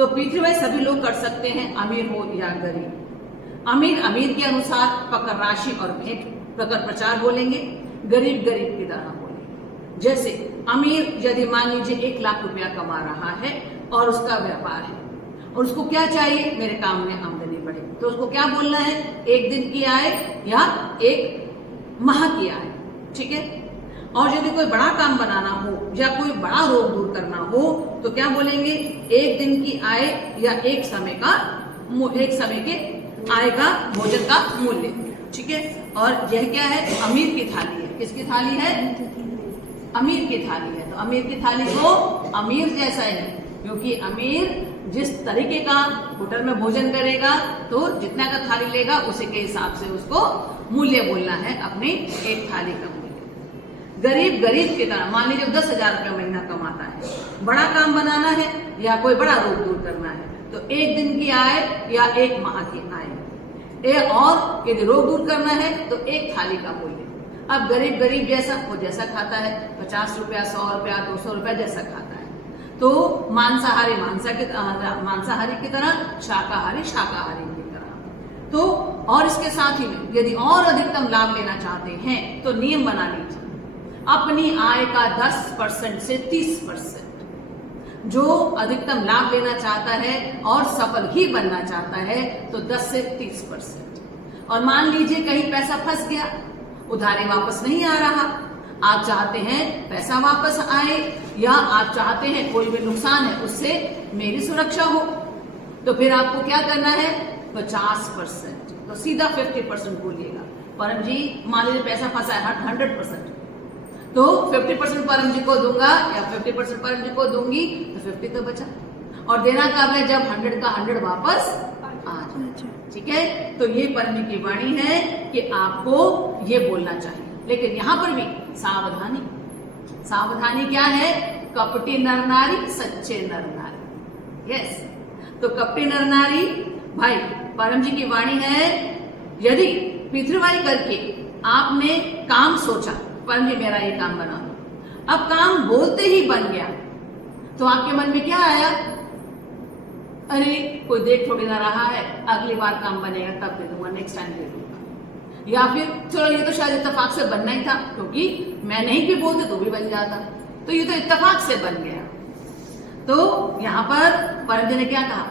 तो पितृव्यय सभी लोग कर सकते हैं, अमीर हो या गरीब। अमीर के अनुसार पकड़ राशि और भेंट प्रकट प्रचार बोलेंगे, गरीब की तरह बोलेंगे। जैसे अमीर यदि मान लीजिए 1 लाख रुपया कमा रहा है और उसका व्यापार है और उसको क्या चाहिए, मेरे काम में आमदनी बढ़े, तो उसको क्या बोलना है, 1 दिन की आय या 1 माह की आय, ठीक है। और यदि कोई बड़ा काम बनाना हो या कोई बड़ा रोग दूर करना हो तो क्या बोलेंगे, 1 दिन की आय या 1 समय के आय का भोजन का मूल्य, ठीक है। और यह क्या है, अमीर की थाली है। किसकी थाली है, अमीर की थाली है। तो अमीर की थाली को अमीर जैसा है, क्योंकि अमीर जिस तरीके का होटल में भोजन करेगा तो जितना का थाली लेगा उसी के हिसाब से उसको मूल्य बोलना है, अपनी एक थाली का मूल्य। गरीब की तरह, मान लीजिए 10,000 रुपया महीना कमाता है, बड़ा काम बनाना है या कोई बड़ा रोग दूर करना है तो 1 दिन की आय या 1 माह की आय, और यदि रोग दूर करना है तो 1 थाली का मूल्य। अब गरीब जैसा वो जैसा खाता है, 50 रुपया, 100 रुपया, 200 रुपया जैसा खाता है। तो मांसाहारी की तरह, शाकाहारी की तरह। तो और इसके साथ ही में यदि और अधिकतम लाभ लेना चाहते हैं तो नियम बना लीजिए, अपनी आय का 10% से 30%। जो अधिकतम लाभ लेना चाहता है और सफल ही बनना चाहता है तो 10 से 30%। और मान लीजिए कहीं पैसा फंस गया, उधारी वापस नहीं आ रहा, आप चाहते हैं पैसा वापस आए या आप चाहते हैं कोई भी नुकसान है उससे मेरी सुरक्षा हो, तो फिर आपको क्या करना है, 50%। तो सीधा 50% बोलिएगा। परम जी मान लीजिए पैसा फंसा है 100%, तो 50% परम जी को दूंगा या 50% परम जी को दूंगी, तो 50 तो बचा। और देना कब है, जब 100 का 100 वापस आ जाए, ठीक है। तो ये परम जी की वाणी है कि आपको ये बोलना चाहिए। लेकिन यहाँ पर भी सावधानी क्या है, कपटी नर नारी, सच्चे नर नारी। यस, तो कपटी नर नारी भाई, परम जी की वाणी है, यदि पितृवाई करके आपने काम सोचा, परम जी मेरा ये काम बना दो, अब काम बोलते ही बन गया तो आपके मन में क्या आया, अरे कोई देख थोड़ी ना रहा है, अगली बार काम बनेगा तब दे दूंगा, नेक्स्ट टाइम दे दूंगा। या फिर चलो ये तो शायद इत्तेफाक से बनना ही था, क्योंकि मैं नहीं भी बोलते तो भी बन जाता, तो ये तो इत्तेफाक से बन गया। तो यहाँ पर परम जी ने क्या कहा,